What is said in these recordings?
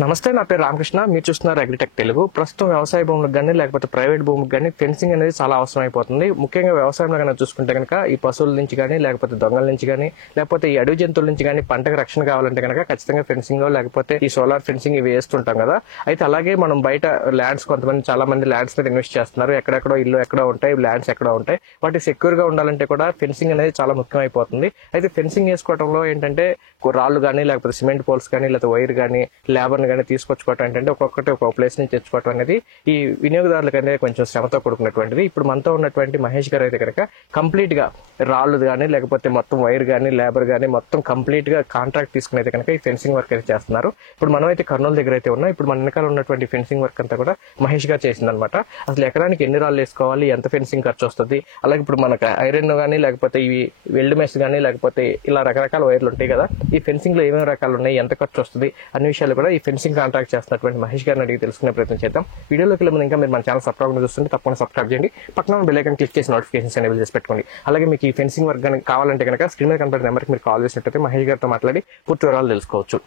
నమస్తే, నా పేరు రామకృష్ణ. మీరు చూస్తున్నారు అగ్రిటెక్ తెలుగు. ప్రస్తుతం వ్యవసాయ భూములకు కానీ లేకపోతే ప్రైవేట్ భూములకు కానీ ఫెన్సింగ్ అనేది చాలా అవసరం అయిపోతుంది. ముఖ్యంగా వ్యవసాయంలో కనుక చూసుకుంటే కనుక ఈ పశువుల నుంచి కానీ లేకపోతే దొంగల నుంచి కానీ లేకపోతే ఈ అడవి జంతువుల నుంచి కానీ పంటకు రక్షణ కావాలంటే కనుక ఖచ్చితంగా ఫెన్సింగ్ లేకపోతే ఈ సోలార్ ఫెన్సింగ్ ఇవి వేస్తుంటాం కదా. అయితే అలాగే మనం బయట ల్యాండ్స్ కొంతమంది చాలా మంది ల్యాండ్స్ మీద ఇన్వెస్ట్ చేస్తున్నారు. ఎక్కడెక్కడో ఇల్లు ఎక్కడో ఉంటాయి, ల్యాండ్స్ ఎక్కడో ఉంటాయి. వాటి సెక్యూర్ గా ఉండాలంటే కూడా ఫెన్సింగ్ అనేది చాలా ముఖ్యమైపోతుంది. అయితే ఫెన్సింగ్ వేసుకోవడంలో ఏంటంటే రాళ్ళు కానీ లేకపోతే సిమెంట్ పోల్స్ కానీ లేకపోతే వైర్ కానీ లేబర్ని కానీ తీసుకొచ్చుకోవటం ఏంటంటే ఒక్కొక్కటి ఒక ప్లేస్ నుంచి తెచ్చుకోవటం అనేది ఈ వినియోగదారులకు అనేది కొంచెం శ్రమతో కూడుకున్నటువంటిది. ఇప్పుడు మనతో ఉన్నటువంటి మహేష్ గారు అయితే కనుక కంప్లీట్ గా రాళ్ళు కానీ లేకపోతే మొత్తం వైర్ కానీ లేబర్ కానీ మొత్తం కంప్లీట్ గా కాంట్రాక్ట్ తీసుకుని అయితే కనుక ఈ ఫెన్సింగ్ వర్క్ అయితే చేస్తున్నారు. ఇప్పుడు మనం అయితే కర్నూలు దగ్గర అయితే ఉన్నాం. ఇప్పుడు మన వెనకాల ఉన్నటువంటి ఫెన్సింగ్ వర్క్ అంతా కూడా మహేష్ గారు చేసిందనమాట. అసలు ఎకరానికి ఎన్ని రాళ్ళు వేసుకోవాలి, ఎంత ఫెన్సింగ్ ఖర్చు వస్తుంది, అలాగే ఇప్పుడు మనకు ఐరన్ కానీ లేకపోతే ఇవి వెల్డ్ మెస్ కానీ లేకపోతే ఇలా రకరకాల వైర్లు ఉంటాయి కదా, ఈ ఫెన్సింగ్ లో ఏమేమి రకాలు ఉన్నాయి, ఎంత ఖర్చు వస్తుంది అన్ని విషయాలు కూడా ఈ ఫెన్సింగ్ కాంట్రాక్ట్ చేస్తున్నటువంటి మహేష్ గారిని అడిగి తెలుసుకునే ప్రయత్నం చేద్దాం. వీడియోలోకి వెళ్ళే ముందు ఇంకా మీరు మన ఛానల్ సబ్స్క్రైబ్ చూస్తుంటే తప్పకుండా సబ్స్క్రైబ్ చేయండి. పక్కన బెల్ ఐకాన్ క్లిక్ చేసి నోటిఫికేషన్స్ ఎనేబుల్ చేసి పెట్టుకోండి. అలాగే మీకు ఈ ఫెన్సింగ్ వర్క్ కావాలంటే కనుక స్క్రీన్ మీద కనపడే నెంబర్కి మీరు కాల్ చేసినట్టయితే మహేష్ గారితో మాట్లాడి పూర్తి వివరాలు తెలుసుకోవచ్చు.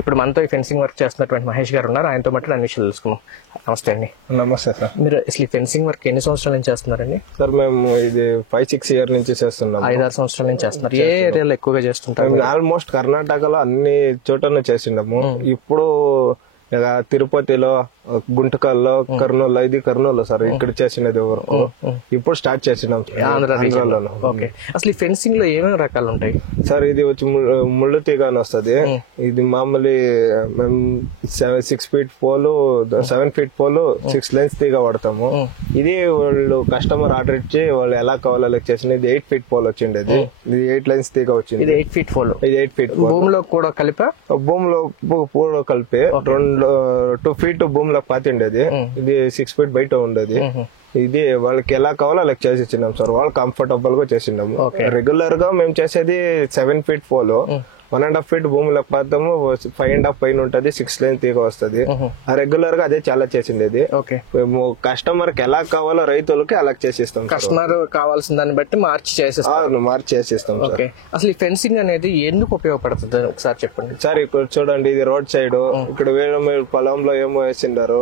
ఇప్పుడు మనతో ఈ ఫెన్సింగ్ వర్క్ చేస్తున్నటువంటి మహేష్ గారు ఉన్నారు. ఆయనతో మాట్లాడి అన్ని విషయాలు తెలుసుకున్నాం. నమస్తే అండి. నమస్తే సార్. మీరు అసలు ఈ ఫెన్సింగ్ వర్క్ ఎన్ని సంవత్సరాల నుంచి చేస్తున్నారండి? సార్ మేము ఇది 5-6 ఇయర్ నుంచి చేస్తున్నాం. 5-6 సంవత్సరాల నుంచి చేస్తున్నారు. ఏ ఏరియాలో ఎక్కువగా చేస్తుంటారు? ఆల్మోస్ట్ కర్ణాటకలో అన్ని చోట్ల చేసిండము. ఇప్పుడు తిరుపతిలో, గుంటకల్లో, కర్నూలు, ఇది కర్నూలు సార్ ఇక్కడ చేసినది వరకు. ఇప్పుడు స్టార్ట్ చేసినాం ఆంధ్రాలో. అసలు ఈ ఫెన్సింగ్ లో ఏమేమి రకాలు ఉంటాయి సార్? ఇది వచ్చి ముళ్ళు తీగ అని వస్తుంది. ఇది మామూలు మేము 6 feet pole, 7 feet pole, 6 lines తీగ వాడతాము. ఇది వాళ్ళు కస్టమర్ ఆర్డర్ ఇచ్చి వాళ్ళు ఎలా కావాలో చేసిన. ఇది 8 ఫీట్ పోల్ వచ్చిండేది. ఇది 8 లైన్స్ తీగ వచ్చింది. ఇది 8 ఫీట్ పోల్. ఇది 8 ఫీట్ భూమిలో కూడా కలిపి, భూమిలో కూడా కలిపి 2 ఫీట్ భూమిలో పాతిండేది. ఇది 6 ఫీట్ బయట ఉండేది. ఇది వాళ్ళకి ఎలా కావాలో అలా చేసి ఇచ్చినాం సార్. వాళ్ళు కంఫర్టబుల్ గా చేసినాము. రెగ్యులర్ గా మేము చేసేది 7 ఫీట్ పోల్, 1.5 ఫీట్ భూమిలో పాతాము, 5.5 పైన ఉంటది, 6 లైన్ తీగ వస్తుంది. రెగ్యులర్ గా అదే చాలా చేసిండేది. మేము కస్టమర్ కి ఎలా కావాలో రైతులకి అలా చేసిస్తాం. కస్టమర్ కావాల్సిన దాన్ని బట్టి మార్చి చేసిస్తాం. అసలు ఈ ఫెన్సింగ్ అనేది ఎందుకు ఉపయోగపడుతుంది ఒకసారి చెప్పండి సార్. ఇక్కడ చూడండి, ఇది రోడ్ సైడ్, ఇక్కడ వేరే పొలంలో ఏమో వేసిండారు.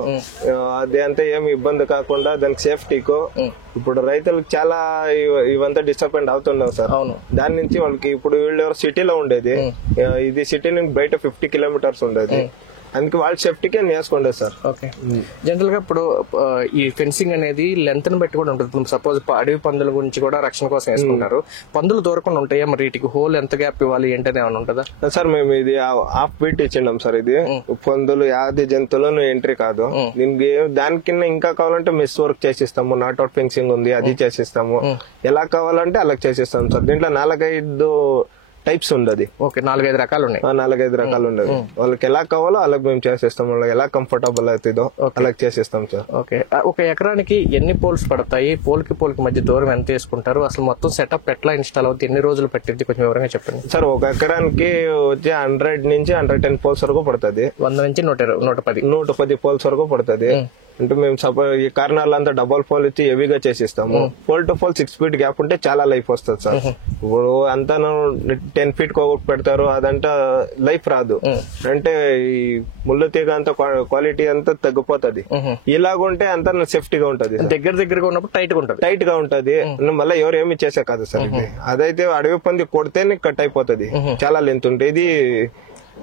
అది అంతా ఏమి ఇబ్బంది కాకుండా దానికి సేఫ్టీకు ఇప్పుడు రైతులకు చాలా ఇవంతా డిసప్పాయింట్ అవుతున్నాం సార్. దాని నుంచి వాళ్ళకి ఇప్పుడు వీళ్ళు సిటీలో ఉండేది, ఇది సిటీ నుంచి బయట 50 కిలోమీటర్స్ ఉండేది. అందుకే వాళ్ళ సేఫ్టీకే నేర్చుకోండి సార్. జనరల్ గా ఇప్పుడు ఈ ఫెన్సింగ్ అనేది లెంత్ ని బట్టి కూడా ఉంటుంది. సపోజ్ అడవి పందుల గురించి కూడా రక్షణ కోసం వేసుకుంటారు. పందులు దూరకుండా ఉంటాయా మరి? వీటికి హోల్ ఎంత గ్యాప్ ఇవ్వాలి ఏంటనే ఏమైనా ఉంటుందా సార్? మేము ఇది 1/2 ఫీట్ ఇచ్చినాం సార్. ఇది పందులు యాది జంతువులను ఎంట్రీ కాదు. దీనికి దానికిన్నా ఇంకా కావాలంటే మెస్ వర్క్ చేసిస్తాము. నాట్ అవుట్ ఫెన్సింగ్ ఉంది, అది చేసిస్తాము. ఎలా కావాలంటే అలా చేసిస్తాం సార్. దీంట్లో 4-5 టైప్స్ ఉండదు. 4-5 రకాలు ఉన్నాయి. 4-5 రకాలు ఉండదు. వాళ్ళకి ఎలా కావాలో అలా మేము చేసేస్తాం. వాళ్ళకి ఎలా కంఫర్టబుల్ అవుతుందో అలా చేసేస్తాం సార్. ఒక ఎకరానికి ఎన్ని పోల్స్ పడతాయి? పోల్కి మధ్య దూరం ఎంత వేసుకుంటారు? అసలు మొత్తం సెటప్ ఎట్లా ఇన్స్టాల్ అవుతుంది? ఎన్ని రోజులు పట్టింది? కొంచెం వివరంగా చెప్పండి సార్. ఒక ఎకరానికి వచ్చి 100 నుంచి 110 పోల్స్ వరకు పడుతుంది. 100 నుంచి 110 పోల్స్ వరకు పడుతుంది. అంటే మేము సపోజ్ ఈ కార్నర్లు అంతా డబల్ పోల్ ఇచ్చి హెవీగా చేసిస్తాము. Pole to pole 6 feet gap ఉంటే చాలా లైఫ్ వస్తుంది సార్. ఇప్పుడు అంతా 10 ఫీట్ కోగొట్టు పెడతారు, అదంతా లైఫ్ రాదు. అంటే ఈ ముళ్ళు తీగ అంతా క్వాలిటీ అంతా తగ్గిపోతుంది. ఇలాగుంటే అంతా సేఫ్టీగా ఉంటది. దగ్గరగా ఉన్నప్పుడు టైట్ గా ఉంటది. మళ్ళీ ఎవరు ఏమి చేసే కాదు సార్. ఇది అదైతే అడవి పంది కొడితేనే కట్ అయిపోతుంది. చాలా లెంత్ ఉంటే ఇది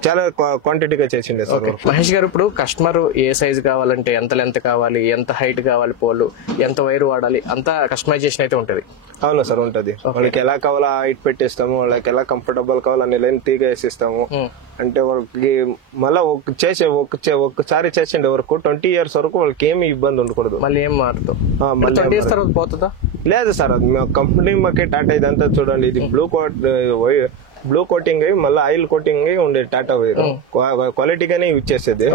చాలా క్వాంటిటీగా చేసిండే సార్. మహేష్ గారు, ఇప్పుడు కస్టమర్ ఏ సైజ్ కావాలంటే ఎంత లెంత్ కావాలి, ఎంత హైట్ కావాలి, పోలు ఎంత వైర్ వాడాలి, అంతా కస్టమైజేషన్ అయితే ఉంటది. అవునా సార్? ఉంటది. వాళ్ళకి ఎలా కావాలో హైట్ పెట్టిస్తాము, వాళ్ళకి ఎలా కంఫర్టబుల్ కావాలో అన్ని లైన్ తీగ వేసిస్తాము. అంటే వాళ్ళకి మళ్ళీ ఒక్కసారి చేసిండే వరకు 20 ఇయర్స్ వరకు వాళ్ళకి ఏమి ఇబ్బంది ఉండకూడదు. మళ్ళీ ఏం మారుతూ 20 ఇయర్స్ తర్వాత పోతుందా? లేదు సార్. అది కంపెనీ మాకే టాటా ఇదంతా చూడండి. ఇది బ్లూ కోటింగ్ అయ్యి మళ్ళీ ఆయిల్ కోటింగ్ అయ్యి ఉండే టాటా వైర్ క్వాలిటీగానే యూజ్ చేసేది.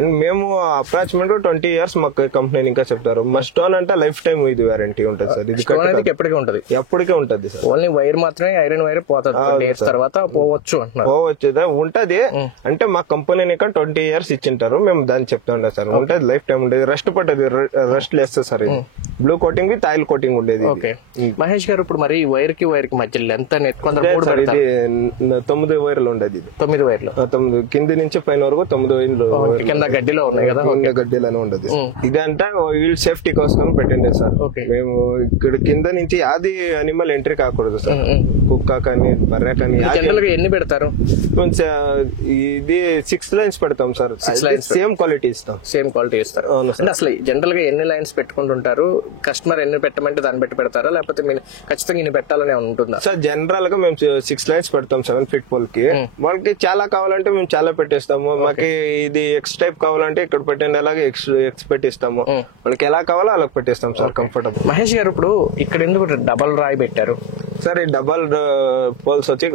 అండ్ మేము అప్రాక్సిమేట్ 20 years మాకు కంపెనీ ఇంకా చెప్తారు. మా స్టోన్ అంటే లైఫ్ టైం ఇది వారంటీ ఉంటుంది సార్. ఇది ఎప్పటికీ ఉంటది, ఎప్పటికే ఉంటది సార్. ఓన్లీ వైర్ మాత్రమే, ఐరన్ వైర్ పోతుంది తర్వాత పోవచ్చు అంటున్నారు. పోవచ్చు ఉంటది అంటే మా కంపెనీ ఇంకా 20 years ఇచ్చింటారు. మేము దాన్ని చెప్తా ఉంటాం సార్. ఉంటది లైఫ్ టైం ఉండేది, రెస్ట్ పట్టది, రెస్ట్ లేస్తుంది సార్. ఇది blue coating with oil coating ఉండేది. ఓకే మహేష్ గారు, ఇప్పుడు మరి వైర్ కి మధ్య లెంత్ అనేది ఇది 9 వైర్లు ఉండేది. 9 వైర్లు, 9 కింది నుంచి పైన వరకు 9 వైర్లు కింద గడ్డిలో ఉన్నాయి కదా, గడ్డిలోనే ఉండదు. ఇదంటే వీల్ సేఫ్టీ కోసం పెట్టండి సార్. మేము ఇక్కడ కింద నుంచి అది అనిమల్ ఎంట్రీ కాకూడదు సార్. కుక్క కానీ బర్రె కానీ. జనరల్ గా ఎన్ని పెడతారు? ఇది 6 lines పెడతాం సార్. సేమ్ క్వాలిటీ ఇస్తాం. సేమ్ క్వాలిటీ ఇస్తారు. అంటే అసలు జనరల్ గా ఎన్ని లైన్స్ పెట్టుకుంటుంటారు? కస్టమర్ ఎన్ని పెట్టమంటే దాన్ని బట్టి పెడతారా, లేకపోతే మీరు ఖచ్చితంగా ఇన్ని పెట్టాలని ఉంటుందా? సార్ జనరల్ గా మేము 6 lines పెడతాం 7 feet పోల్ కి. వాళ్ళకి చాలా కావాలంటే మేము చాలా పెట్టేస్తాము. మాకు ఇది ఎక్స్ టైప్ కావాలంటే ఇక్కడ పెట్టండి, అలాగే ఎక్స్ పెట్టిస్తాము. వాళ్ళకి ఎలా కావాలో అలా పెట్టేస్తాం సార్, కంఫర్టబుల్. మహేష్ గారు, ఇప్పుడు ఇక్కడ ఎందుకు డబల్ రాయి పెట్టారు సార్? ఈ డబల్ పోల్స్ వచ్చి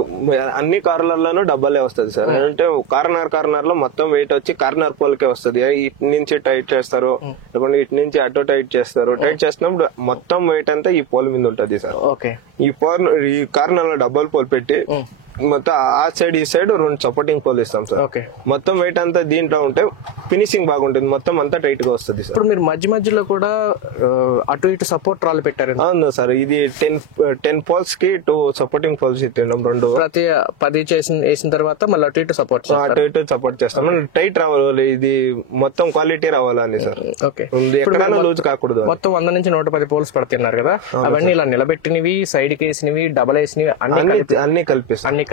అన్ని కార్లలోనూ డబల్ వస్తుంది సార్. అంటే కార్నర్ లో మొత్తం వెయిట్ వచ్చి కార్నర్ పోల్ కే వస్తుంది. ఇటు నుంచి టైట్ చేస్తారు, లేకుంటే ఇటు నుంచి అటు టైట్ చేస్తారు. టైట్ చేసినప్పుడు మొత్తం వెయిట్ అంతా ఈ పోల్ మీద ఉంటది సార్. ఓకే ఈ కార్నర్ లో డబల్ పోల్ పెట్టి మొత్తం ఆ సైడ్ ఈ సైడ్ 2 సపోర్టింగ్ పోల్ ఇస్తాం సార్. మొత్తం వెయిట్ అంతా దీంట్లో ఉంటే ఫినిషింగ్ బాగుంటుంది, మొత్తం అంతా టైట్ గా వస్తుంది సార్. ఇప్పుడు మీరు మధ్యలో కూడా అటు ఇటు సపోర్ట్ రాళ్ళు పెట్టారు. అవును సార్. ఇది 10 పోల్స్ కి 2 సపోర్టింగ్ పోల్స్ ఇస్తున్నాం. 2 ప్రతి 10 వేసిన తర్వాత మళ్ళీ అటు ఇటు సపోర్ట్ చేస్తాం. టైట్ రావాలి, ఇది మొత్తం క్వాలిటీ రావాలని సార్. ఎక్కడైనా లూజ్ కాకూడదు. మొత్తం 100 నుంచి 110 పోల్స్ పడుతున్నారు కదా, అవన్నీ ఇలా నిలబెట్టినవి, సైడ్ కి వేసినవి, డబల్ వేసినవి అన్ని కలిపి.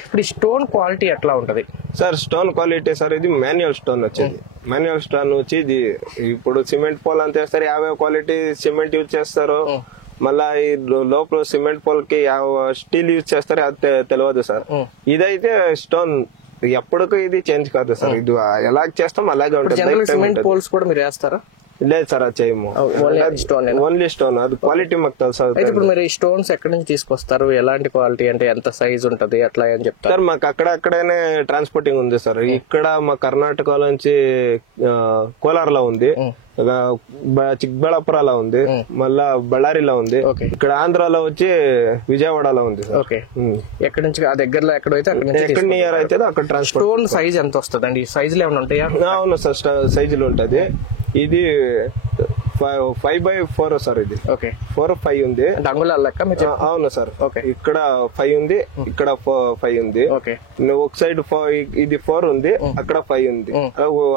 ఇప్పుడు ఈ స్టోన్ క్వాలిటీ ఎట్లా ఉంటది సార్? స్టోన్ క్వాలిటీ సార్, ఇది మాన్యువల్ స్టోన్ వచ్చేది. మాన్యువల్ స్టోన్ వచ్చి ఇది ఇప్పుడు సిమెంట్ పోల్ అంత వేస్తారు, 50 క్వాలిటీ సిమెంట్ యూజ్ చేస్తారు. మళ్ళా ఈ లోపల సిమెంట్ పోల్ కి స్టీల్ యూజ్ చేస్తారు, అది తెలియదు సార్. ఇదైతే స్టోన్ ఎప్పటికీ ఇది చేంజ్ కాదు సార్. ఇది ఎలా చేస్తాం అలాగే ఉంటుంది. సిమెంట్ పోల్స్ కూడా మీరు వేస్తారా? లేదు సార్, అది చేయము. ఓన్లీ స్టోన్, అది క్వాలిటీ మాకు తెలుసు. ఇప్పుడు మీరు ఈ స్టోన్స్ ఎక్కడి నుంచి తీసుకొస్తారు? ఎలాంటి క్వాలిటీ, అంటే ఎంత సైజ్ ఉంటది అట్లా అని చెప్తారు సార్? మాకు అక్కడనే ట్రాన్స్పోర్టింగ్ ఉంది సార్. ఇక్కడ మా కర్ణాటక నుంచి కోలార్లో ఉంది, చిక్బళ్ళాపురంలో ఉంది, మళ్ళా బళ్ళారిలో ఉంది, ఇక్కడ ఆంధ్రాలో వచ్చి విజయవాడలో ఉంది సార్. ఎక్కడి నుంచి ఆ దగ్గరలో ఎక్కడైతే ఎక్కడ నియర్ అయితే అక్కడ ట్రాన్స్పోర్ట్. స్టోన్ సైజ్ ఎంత వస్తుంది అండి? సైజులు ఏమైనా ఉంటాయా? అవును సార్, సైజులు ఉంటది. ఇది 5x4 సార్. ఇది 4-5 ఉంది. అవును సార్. ఇక్కడ 5 ఉంది, ఇక్కడ 5 ఉంది. ఒక సైడ్ ఇది 4 ఉంది, అక్కడ 5 ఉంది.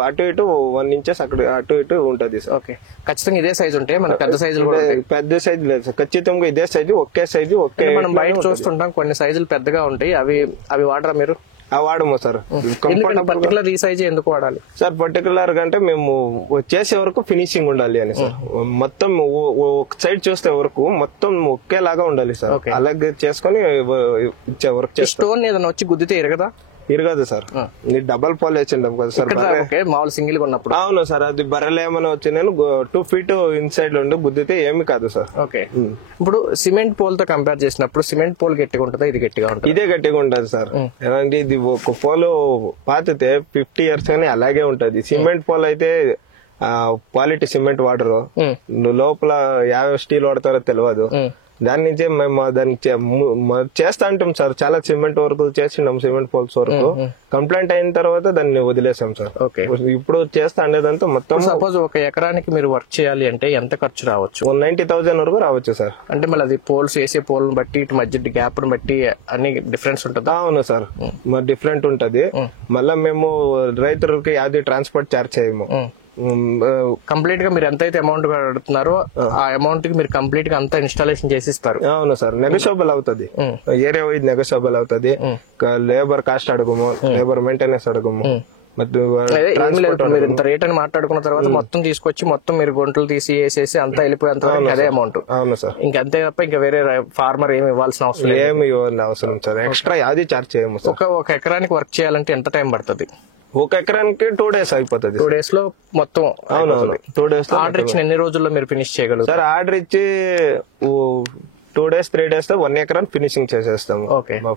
అటు ఇటు 1 inches అక్కడ అటు ఇటు ఉంటది సార్. ఖచ్చితంగా ఇదే సైజ్ ఉంటాయి. మన పెద్ద సైజులు పెద్ద సైజు లేదు సార్, ఖచ్చితంగా ఇదే సైజు, ఒకే సైజు. మనం బయట చూస్తుంటాం కొన్ని సైజులు పెద్దగా ఉంటాయి, అవి వాడరా మీరు? వాడము సార్. పర్టికులర్ ఈ సైజ్ ఎందుకు వాడాలి సార్? పర్టికులర్ గా అంటే మేము చేసే వరకు ఫినిషింగ్ ఉండాలి అని సార్. మొత్తం ఒక సైడ్ చూస్తే వరకు మొత్తం ఒకేలాగా ఉండాలి సార్. అలాగే చేసుకుని ఇచ్చే వర్క్. స్టోన్ ఏదైనా వచ్చి గుద్దితే ఇరగదా? ఇరగదు సార్. డబల్ పోల్ వేసిండం కదా సార్, మామూలు సింగిల్ ఉన్నప్పుడు. అవును సార్, అది బర్రెలు ఏమైనా వచ్చి నేను 2 feet ఇన్సైడ్ లో ఉండి గుద్దితే ఏమి కాదు సార్. ఇప్పుడు సిమెంట్ పోల్ తో కంపేర్ చేసినప్పుడు సిమెంట్ పోల్ గట్టిగా ఉంటుందా, ఇది గట్టిగా ఉంటుంది? ఇదే గట్టిగా ఉంటది సార్. ఎలాంటి ఇది ఒక పోల్ పాతితే 50 years కానీ అలాగే ఉంటది. సిమెంట్ పోల్ అయితే క్వాలిటీ సిమెంట్ వాడరు, లోపల 50 స్టీల్ వాడతారో తెలియదు. దాని నుంచే మేము దానికి చేస్తా అంటాం సార్. చాలా సిమెంట్ వర్క్ చేసినాం, సిమెంట్ పోల్స్ వరకు. కంప్లైంట్ అయిన తర్వాత దాన్ని వదిలేసాం సార్. ఇప్పుడు చేస్తా అనేదంతా మొత్తం. సపోజ్ ఒక ఎకరానికి మీరు వర్క్ చేయాలి అంటే ఎంత ఖర్చు రావచ్చు? 90,000 వరకు రావచ్చు సార్. అంటే మళ్ళీ అది పోల్స్ వేసే పోల్ బట్టి, ఇటు మధ్య గ్యాప్ బట్టి అన్ని డిఫరెన్స్ ఉంటుంది. అవును సార్, డిఫరెంట్ ఉంటది. మళ్ళా మేము రైతులకి అది ట్రాన్స్పోర్ట్ చార్జ్ చేయము. కంప్లీట్ గా మీరు ఎంతైతే అమౌంట్ కడుతున్నారో ఆ అమౌంట్ కి మీరు కంప్లీట్ గా అంతా ఇన్స్టాలేషన్ చేసి ఇస్తారు. అవును సార్, నెగోషియబుల్ అవుతుంది. ఏరియా వైజ్ నెగోషియబుల్ అవుతుంది. లేబర్ కాస్ట్ అడగము, లేబర్ మెయింటెనెన్స్ అడగము. మీరు ఇంత రేట్ అని మాట్లాడుకున్న తర్వాత మొత్తం తీసుకొచ్చి మొత్తం మీరు గుంటలు తీసి వేసేసి అంతా వెళ్ళిపోయేంత అదే అమౌంట్. అవును సార్, ఇంకంతే తప్ప ఇంకా వేరే ఫార్మర్ ఏమి ఇవ్వాల్సిన అవసరం ఏమి అవసరం సార్. ఎక్స్ట్రా అది చార్జ్ చేయము. ఒక ఎకరానికి వర్క్ చేయాలంటే ఎంత టైం పడుతుంది? ఒక ఎకరానికి 2 days అయిపోతుంది. 2 days లో మొత్తం. అవునవును, 2 days. ఆర్డర్ ఇచ్చిన ఎన్ని రోజుల్లో మీరు ఫినిష్ చేయగలరు సార్? ఆర్డర్ ఇచ్చి 2 days 3 days లో 1 ఎకరాన్ని ఫినిషింగ్ చేసేస్తాము.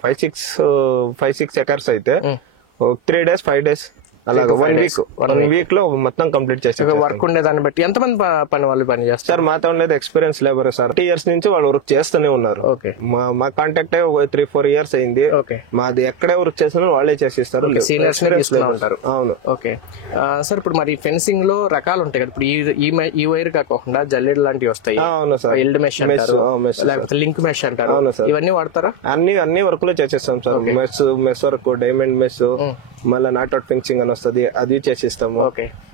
5-6 acres అయితే 3 days 5 days అలాగా 1 వీక్ లో మొత్తం కంప్లీట్ చేసి వర్క్ ఉండే దాన్ని బట్టి ఎంతమంది పని వాళ్ళు పని చేస్తారు? సార్ మాతో ఉండేది ఎక్స్పీరియన్స్ లేబర్ సార్ 3 ఇయర్స్ నుంచి వాళ్ళు వర్క్ చేస్తూనే ఉన్నారు. ఓకే. మా కాంటాక్ట్ 3-4 ఇయర్స్ అయింది. ఓకే. మాది ఎక్కడే వర్క్ చేసినా వాళ్ళే చేసిస్తారు. సీనియర్స్ ఉంటారు. అవును. ఓకే సార్, ఇప్పుడు మరి ఫెన్సింగ్ లో రకాలు ఉంటాయి కదా, ఇప్పుడు ఈ వైర్ కాకుండా జల్లెడ్ లాంటివి వస్తాయి. అవును సార్. ఎల్డ్ మెష్ అంటారు, లేకపోతే లింక్ మెష్ అంటారు. ఇవన్నీ వాడతారా? అన్ని వర్క్ లో చేసేస్తాం sir. Mess work, diamond mess, మళ్ళీ నాట్అవుట్ ఫినిషింగ్ అని వస్తుంది, అది చేసిస్తాము.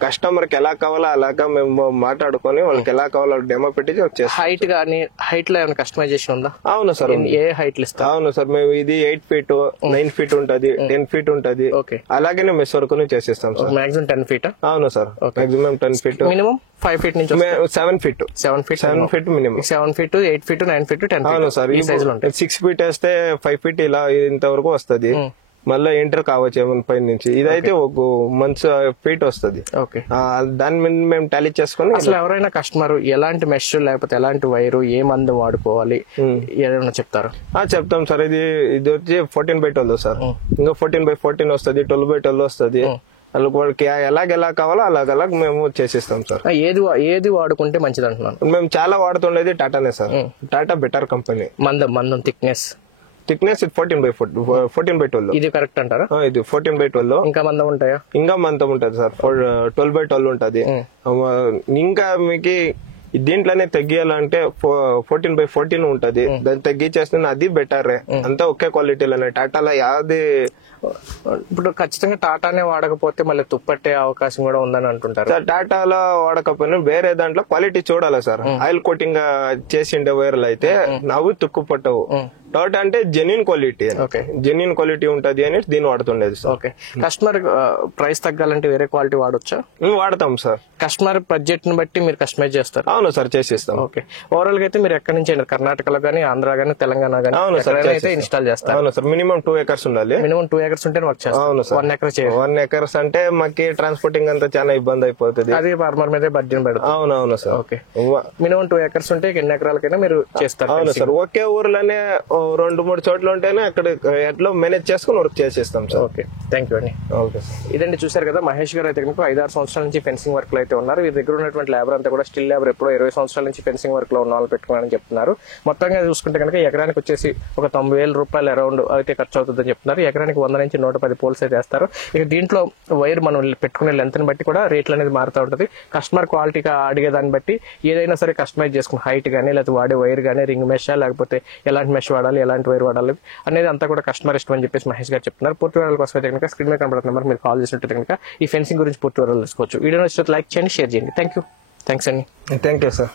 కస్టమర్ కి ఎలా కావాలో అలాగా మేము మాట్లాడుకొని వాళ్ళకి ఎలా కావాలో డెమో పెట్టి హైట్ గానీ హైట్ లో ఏమైనా కస్టమైజేషన్ ఉందా? అవును సార్. ఏ హైట్ ఇస్తా? అవును సార్, మేము ఇది 8 feet 9 feet ఉంటది, 10 feet ఉంటది. అలాగే మెస్ వర్క్ చేసిస్తాం సార్. Maximum 10 feet. అవును sir, maximum 10 feet. Minimum 5 feet నుంచి 7 feet. 7 feet minimum. 7 feet, 8 feet, 9 feet, 10 feet. అవును సార్. ఈ సైజ్ లో ఉంటాయి. 6 feet వేస్తే 5 feet ఇలా ఇంతవరకు వస్తది. మళ్ళీ ఎంటర్ కావచ్చు ఏమన్నా పై నుంచి. ఇదైతే ఒక మంచి ఫీట్ వస్తుంది. దాని మీద మేము టాలీ చేసుకుని. అసలు ఎవరైనా కస్టమర్ ఎలాంటి మెష్ లేకపోతే ఎలాంటి వైరు ఏ మందు వాడుకోవాలి ఏమైనా చెప్తారు? చెప్తాం సార్. ఇది వచ్చి 14/12 సార్. ఇంకా 14/14 వస్తుంది, 12/12 వస్తుంది. వాళ్ళకి ఎలాగెలా కావాలో అలాగ మేము చేసిస్తాం సార్. ఏది వాడుకుంటే మంచిది అంటున్నాను? మేము చాలా వాడుతుండేది టాటానే సార్. Tata better company. మందం థిక్నెస్ 14/12. ఇది కరెక్ట్ అంటారా? ఇది 14/12. ఇంకా మందం ఉంటాయా? ఇంకా మందం ఉంటది సార్. 12/12 ఉంటది. ఇంకా మీకు దీంట్లోనే తగ్గియాలంటే 14/14 ఉంటది. దాన్ని తగ్గించేస్తే అది బెటర్. అంతా ఒకే క్వాలిటీలోనే. టాటాలో యాది ఇప్పుడు ఖచ్చితంగా టాటానే వాడకపోతే మళ్ళీ తుప్పట్టే అవకాశం కూడా ఉందని అంటుంటారు. టాటాలో వాడకపోయినా వేరే దాంట్లో క్వాలిటీ చూడాలి సార్. ఆయిల్ కోటింగ్ చేసిండే వైర్లు అయితే నవ్వు తుక్కు పట్టవు. టాటా అంటే జెన్యున్ క్వాలిటీ ఉంటది అని దీన్ని వాడుతుండేది సార్. ఓకే. కస్టమర్ ప్రైస్ తగ్గాలంటే వేరే క్వాలిటీ వాడొచ్చా? వాడతాం సార్. కస్టమర్ బడ్జెట్ ని బట్టి మీరు కస్టమైజ్ చేస్తారు? అవును సార్, చేసిస్తాం. ఓకే. ఓవరాల్ గా అయితే మీరు ఎక్కడి నుంచి అయినా కర్ణాటకలో గానీ, ఆంధ్ర గానీ, తెలంగాణ గానీ అయితే ఇన్స్టాల్ చేస్తారు? అవును సార్. మినిమం 2 acres ఉండాలి. మినిమం 2 acres ఉంటే వర్క్ చేస్తారు. అవును సార్. 1 acre 1 acres అంటే మాకి ట్రాన్స్పోర్టింగ్ అంతా చాలా ఇబ్బంది అయిపోతుంది. అది ఫార్మర్ మీదే బడ్జెట్ పెడతారు. అవునవును సార్. ఓకే. మినిమం 2 acres ఉంటే ఎన్ని ఎకరాలకైనా మీరు చేస్తారు? అవును సార్. ఒకే ఊర్లోనే 2-3 చోట్ల ఉంటేనే అక్కడ ఎట్లా మేనేజ్ చేసుకుని వర్క్ చేసేస్తాం సార్. ఓకే, థ్యాంక్ యూ అండి. ఓకే. ఇదండి, చూసారు కదా, మహేష్ గారు అయితే కనుక 5-6 సంవత్సరాల నుంచి ఫెన్సింగ్ వర్క్ లో అయితే ఉన్నారు. వీరి దగ్గర ఉన్నటువంటి లేబర్ అంతా కూడా స్టిల్ లేబర్. ఎప్పుడో 20 సంవత్సరాల నుంచి ఫెన్సింగ్ వర్క్ లో ఉన్న వాళ్ళు పెట్టుకున్నారని చెప్తున్నారు. మొత్తంగా చూసుకుంటే కనుక ఎకరానికి వచ్చేసి ఒక 90,000 రూపాయలు అరౌండ్ అయితే ఖర్చు అవుతుందని చెప్తున్నారు. ఎకరానికి 100 నుంచి 110 పోల్స్ అయితే వేస్తారు. ఇక దీంట్లో వైర్ మనం పెట్టుకునే లెంత్ ని బట్టి కూడా రేట్లు అనేది మారుతూ ఉంటుంది. కస్టమర్ క్వాలిటీగా అడిగే దాన్ని బట్టి ఏదైనా సరే కస్టమైజ్ చేసుకుని హైట్ కానీ, లేకపోతే వాడే వైర్ కానీ, రింగ్ మెష్ లేకపోతే ఎలాంటి మెష్ వాడాలి, ఎలాంటి వైర్ వాడాలి అనేది అంతా కూడా కస్టమర్ ఇష్టం అని చెప్పేసి మహేష్ గారు చెప్తున్నారు. పూర్తి వివరాల కోసం అయితే కనుక స్క్రీన్ మీద కనబడుతున్న నెంబర్ మీరు కాల్ చేసినట్టు కనుక ఈ ఫెన్సింగ్ గురించి పూర్తి వివరాలు తెలుసుకోవచ్చు. వీడియో నచ్చితే లైక్ చేయండి, షేర్ చేయండి. థ్యాంక్స్ అండి. Thank you sir.